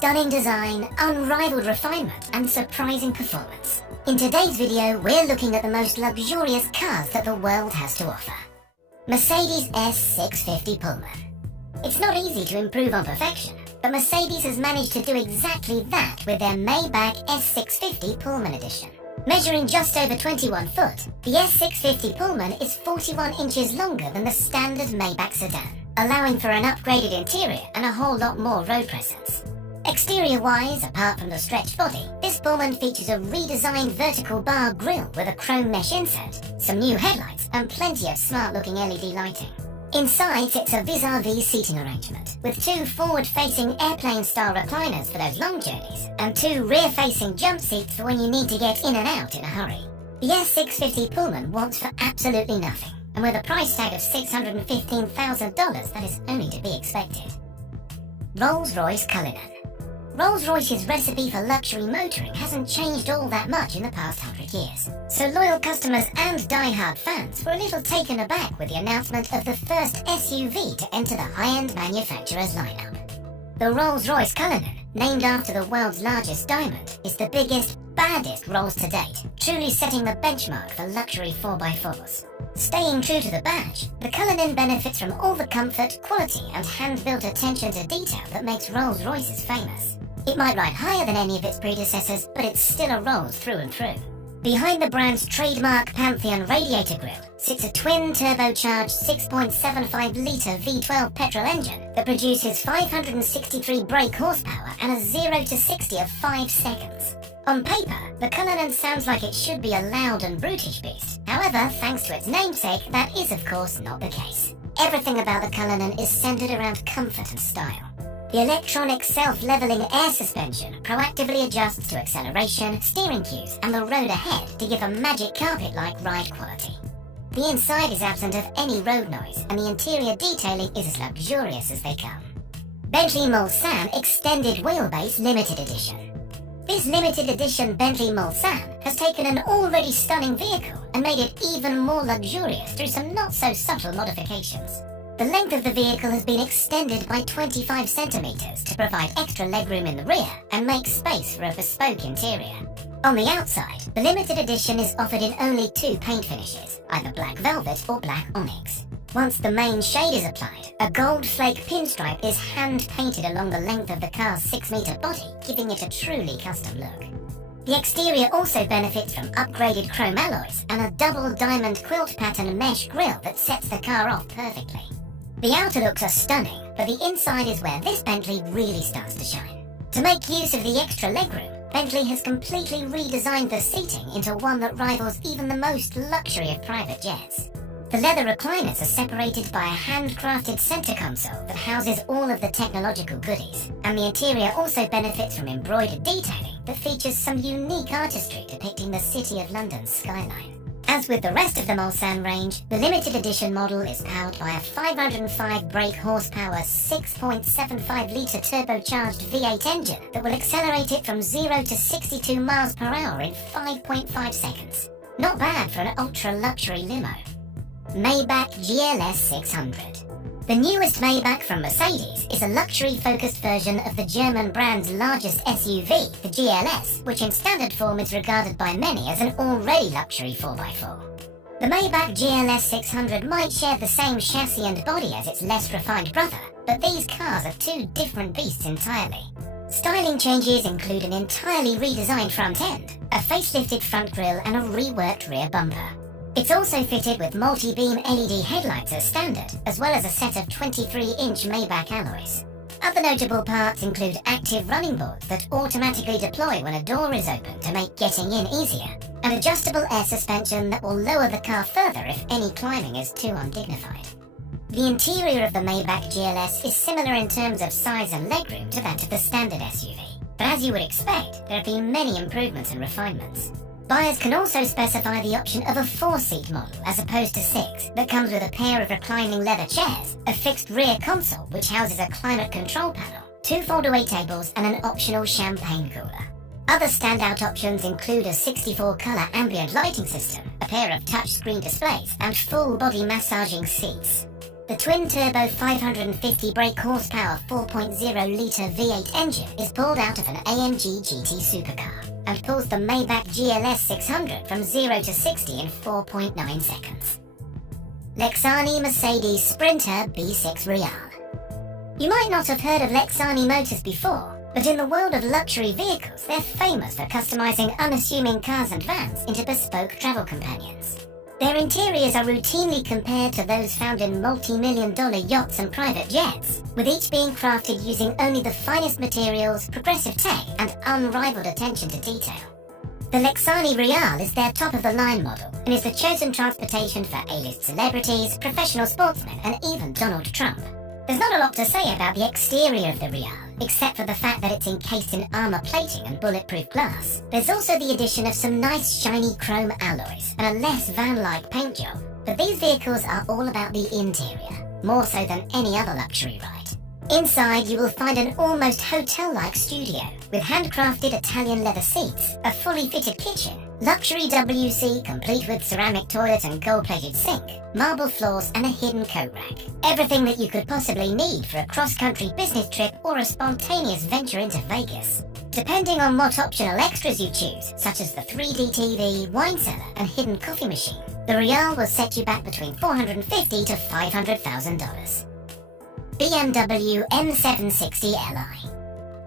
Stunning design, unrivaled refinement, and surprising performance. In today's video, we're looking at the most luxurious cars that the world has to offer. Mercedes S650 Pullman. It's not easy to improve on perfection, but Mercedes has managed to do exactly that with their Maybach S650 Pullman edition. Measuring just over 21 foot, the S650 Pullman is 41 inches longer than the standard Maybach sedan, allowing for an upgraded interior and a whole lot more road presence. Exterior-wise, apart from the stretched body, this Pullman features a redesigned vertical bar grille with a chrome mesh insert, some new headlights, and plenty of smart-looking LED lighting. Inside sits a vis-a-vis seating arrangement, with two forward-facing airplane-style recliners for those long journeys, and two rear-facing jump seats for when you need to get in and out in a hurry. The S650 Pullman wants for absolutely nothing, and with a price tag of $615,000, that is only to be expected. Rolls-Royce Cullinan. Rolls-Royce's recipe for luxury motoring hasn't changed all that much in the past 100 years, so loyal customers and die-hard fans were a little taken aback with the announcement of the first SUV to enter the high-end manufacturer's lineup. The Rolls-Royce Cullinan, named after the world's largest diamond, is the biggest, baddest Rolls to date, truly setting the benchmark for luxury 4x4s. Staying true to the badge, the Cullinan benefits from all the comfort, quality, and hand-built attention to detail that makes Rolls-Royces famous. It might ride higher than any of its predecessors, but it's still a Rolls through and through. Behind the brand's trademark Pantheon radiator grille sits a twin-turbocharged 6.75-litre V12 petrol engine that produces 563 brake horsepower and a 0 to 60 of 5 seconds. On paper, the Cullinan sounds like it should be a loud and brutish beast. However, thanks to its namesake, that is of course not the case. Everything about the Cullinan is centered around comfort and style. The electronic self-leveling air suspension proactively adjusts to acceleration, steering cues, and the road ahead to give a magic carpet-like ride quality. The inside is absent of any road noise, and the interior detailing is as luxurious as they come. Bentley Mulsanne Extended Wheelbase Limited Edition. This limited edition Bentley Mulsanne has taken an already stunning vehicle and made it even more luxurious through some not-so-subtle modifications. The length of the vehicle has been extended by 25 centimeters to provide extra legroom in the rear and make space for a bespoke interior. On the outside, the limited edition is offered in only two paint finishes, either black velvet or black onyx. Once the main shade is applied, a gold flake pinstripe is hand-painted along the length of the car's 6-meter body, giving it a truly custom look. The exterior also benefits from upgraded chrome alloys and a double diamond quilt pattern mesh grille that sets the car off perfectly. The outer looks are stunning, but the inside is where this Bentley really starts to shine. To make use of the extra legroom, Bentley has completely redesigned the seating into one that rivals even the most luxury of private jets. The leather recliners are separated by a handcrafted center console that houses all of the technological goodies, and the interior also benefits from embroidered detailing that features some unique artistry depicting the City of London's skyline. As with the rest of the Mulsanne range, the limited edition model is powered by a 505 brake horsepower 6.75-litre turbocharged V8 engine that will accelerate it from 0 to 62 miles per hour in 5.5 seconds. Not bad for an ultra-luxury limo. Maybach GLS 600. The newest Maybach from Mercedes is a luxury-focused version of the German brand's largest SUV, the GLS, which in standard form is regarded by many as an already luxury 4x4. The Maybach GLS 600 might share the same chassis and body as its less refined brother, but these cars are two different beasts entirely. Styling changes include an entirely redesigned front end, a facelifted front grille, and a reworked rear bumper. It's also fitted with multi-beam LED headlights as standard, as well as a set of 23-inch Maybach alloys. Other notable parts include active running boards that automatically deploy when a door is open to make getting in easier, and adjustable air suspension that will lower the car further if any climbing is too undignified. The interior of the Maybach GLS is similar in terms of size and legroom to that of the standard SUV, but as you would expect, there have been many improvements and refinements. Buyers can also specify the option of a 4-seat model as opposed to 6 that comes with a pair of reclining leather chairs, a fixed rear console which houses a climate control panel, 2 fold-away tables, and an optional champagne cooler. Other standout options include a 64-colour ambient lighting system, a pair of touchscreen displays, and full-body massaging seats. The twin-turbo 550 brake horsepower 4.0-litre V8 engine is pulled out of an AMG GT supercar and pulls the Maybach GLS 600 from 0 to 60 in 4.9 seconds. Lexani Mercedes Sprinter B6 Real. You might not have heard of Lexani Motors before, but in the world of luxury vehicles, they're famous for customizing unassuming cars and vans into bespoke travel companions. Their interiors are routinely compared to those found in multi-million-dollar yachts and private jets, with each being crafted using only the finest materials, progressive tech, and unrivaled attention to detail. The Lexani Real is their top-of-the-line model and is the chosen transportation for A-list celebrities, professional sportsmen, and even Donald Trump. There's not a lot to say about the exterior of the Real, except for the fact that it's encased in armor plating and bulletproof glass. There's also the addition of some nice shiny chrome alloys and a less van-like paint job. But these vehicles are all about the interior, more so than any other luxury ride. Inside, you will find an almost hotel-like studio, with handcrafted Italian leather seats, a fully fitted kitchen, luxury WC complete with ceramic toilet and gold-plated sink, marble floors and a hidden coat rack. Everything that you could possibly need for a cross-country business trip or a spontaneous venture into Vegas. Depending on what optional extras you choose, such as the 3D TV, wine cellar and hidden coffee machine, the Real will set you back between $450,000 to $500,000. BMW M760 Li.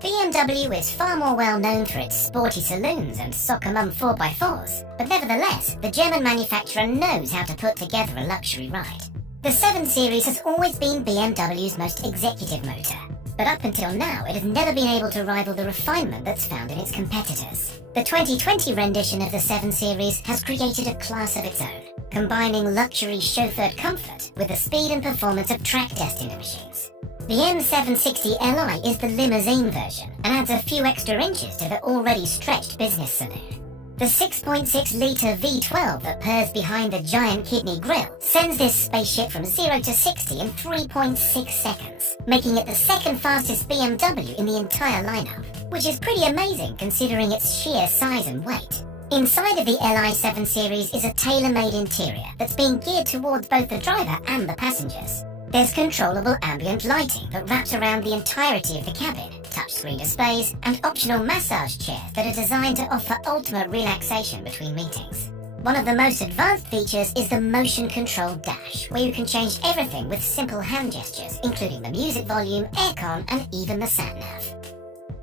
BMW is far more well known for its sporty saloons and soccer mum 4x4s, but nevertheless, the German manufacturer knows how to put together a luxury ride. The 7 Series has always been BMW's most executive motor, but up until now it has never been able to rival the refinement that's found in its competitors. The 2020 rendition of the 7 Series has created a class of its own, combining luxury chauffeured comfort with the speed and performance of track testing machines. The M760 Li is the limousine version and adds a few extra inches to the already stretched business saloon. The 6.6-litre V12 that purrs behind the giant kidney grille sends this spaceship from 0 to 60 in 3.6 seconds, making it the second fastest BMW in the entire lineup, which is pretty amazing considering its sheer size and weight. Inside of the Li 7 Series is a tailor-made interior that's being geared towards both the driver and the passengers. There's controllable ambient lighting that wraps around the entirety of the cabin, touchscreen displays, and optional massage chairs that are designed to offer ultimate relaxation between meetings. One of the most advanced features is the motion-controlled dash, where you can change everything with simple hand gestures, including the music volume, aircon, and even the sat-nav.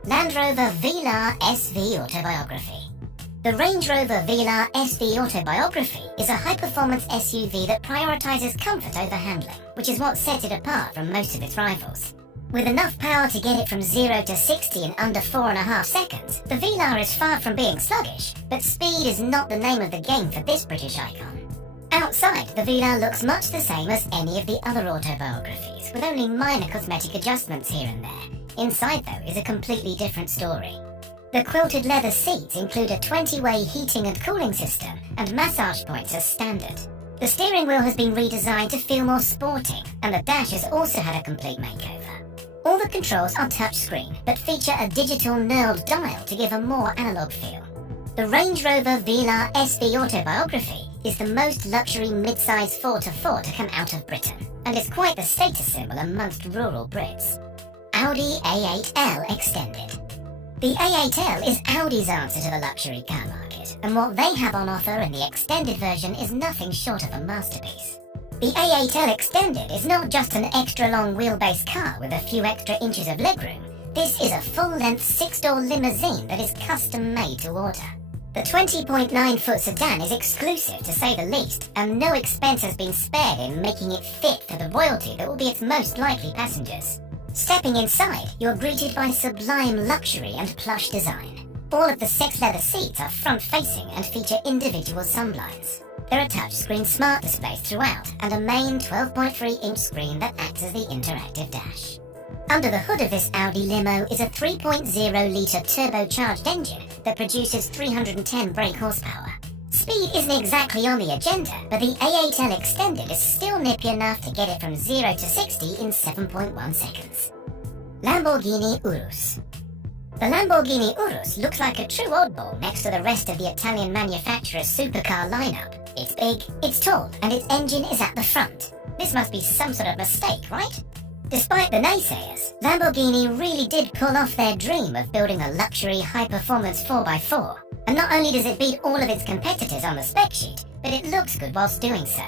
Land Rover Velar SV Autobiography. The Range Rover Velar SV Autobiography is a high-performance SUV that prioritizes comfort over handling, which is what sets it apart from most of its rivals. With enough power to get it from 0 to 60 in under 4.5 seconds, the Velar is far from being sluggish, but speed is not the name of the game for this British icon. Outside, the Velar looks much the same as any of the other autobiographies, with only minor cosmetic adjustments here and there. Inside, though, is a completely different story. The quilted leather seats include a 20-way heating and cooling system and massage points as standard. The steering wheel has been redesigned to feel more sporting, and the dash has also had a complete makeover. All the controls are touchscreen, but feature a digital knurled dial to give a more analog feel. The Range Rover Velar SV Autobiography is the most luxury mid-size 4x4 to come out of Britain, and is quite the status symbol amongst rural Brits. Audi A8L Extended. The A8L is Audi's answer to the luxury car market, and what they have on offer in the extended version is nothing short of a masterpiece. The A8L Extended is not just an extra-long wheelbase car with a few extra inches of legroom. This is a full-length 6-door limousine that is custom-made to order. The 20.9-foot sedan is exclusive to say the least, and no expense has been spared in making it fit for the royalty that will be its most likely passengers. Stepping inside, you're greeted by sublime luxury and plush design. All of the sex leather seats are front-facing and feature individual sunblinds. There are touchscreen smart displays throughout, and a main 12.3-inch screen that acts as the interactive dash. Under the hood of this Audi limo is a 3.0-litre turbocharged engine that produces 310 brake horsepower. Speed isn't exactly on the agenda, but the A8L Extended is still nippy enough to get it from 0 to 60 in 7.1 seconds. Lamborghini Urus. The Lamborghini Urus looks like a true oddball next to the rest of the Italian manufacturer's supercar lineup. It's big, it's tall, and its engine is at the front. This must be some sort of mistake, right? Despite the naysayers, Lamborghini really did pull off their dream of building a luxury high-performance 4x4. And not only does it beat all of its competitors on the spec sheet, but it looks good whilst doing so.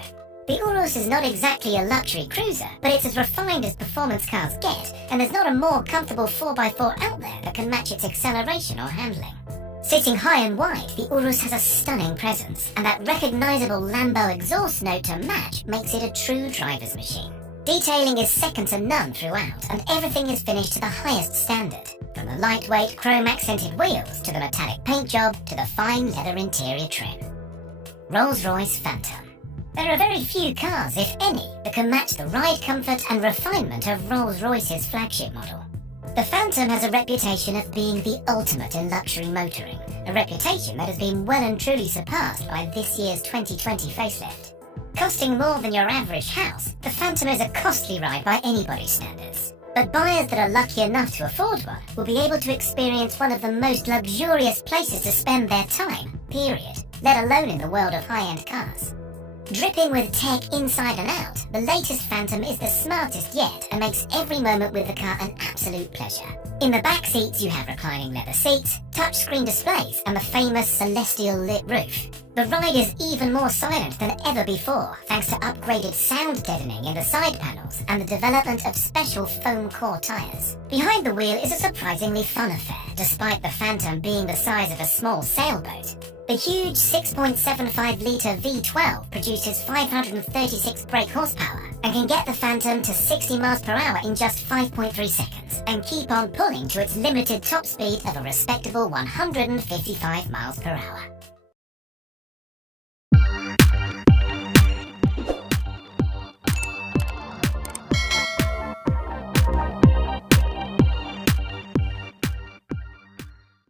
The Urus is not exactly a luxury cruiser, but it's as refined as performance cars get, and there's not a more comfortable 4x4 out there that can match its acceleration or handling. Sitting high and wide, the Urus has a stunning presence, and that recognisable Lambo exhaust note to match makes it a true driver's machine. Detailing is second to none throughout, and everything is finished to the highest standard, from the lightweight chrome-accented wheels to the metallic paint job to the fine leather interior trim. Rolls-Royce Phantom. There are very few cars, if any, that can match the ride comfort and refinement of Rolls-Royce's flagship model. The Phantom has a reputation of being the ultimate in luxury motoring, a reputation that has been well and truly surpassed by this year's 2020 facelift. Costing more than your average house, the Phantom is a costly ride by anybody's standards. But buyers that are lucky enough to afford one will be able to experience one of the most luxurious places to spend their time, period, let alone in the world of high-end cars. Dripping with tech inside and out, the latest Phantom is the smartest yet and makes every moment with the car an absolute pleasure. In the back seats you have reclining leather seats, touchscreen displays and the famous celestial lit roof. The ride is even more silent than ever before thanks to upgraded sound deadening in the side panels and the development of special foam core tyres. Behind the wheel is a surprisingly fun affair, despite the Phantom being the size of a small sailboat. The huge 6.75-litre V12 produces 536 brake horsepower and can get the Phantom to 60 miles per hour in just 5.3 seconds and keep on pulling to its limited top speed of a respectable 155 miles per hour.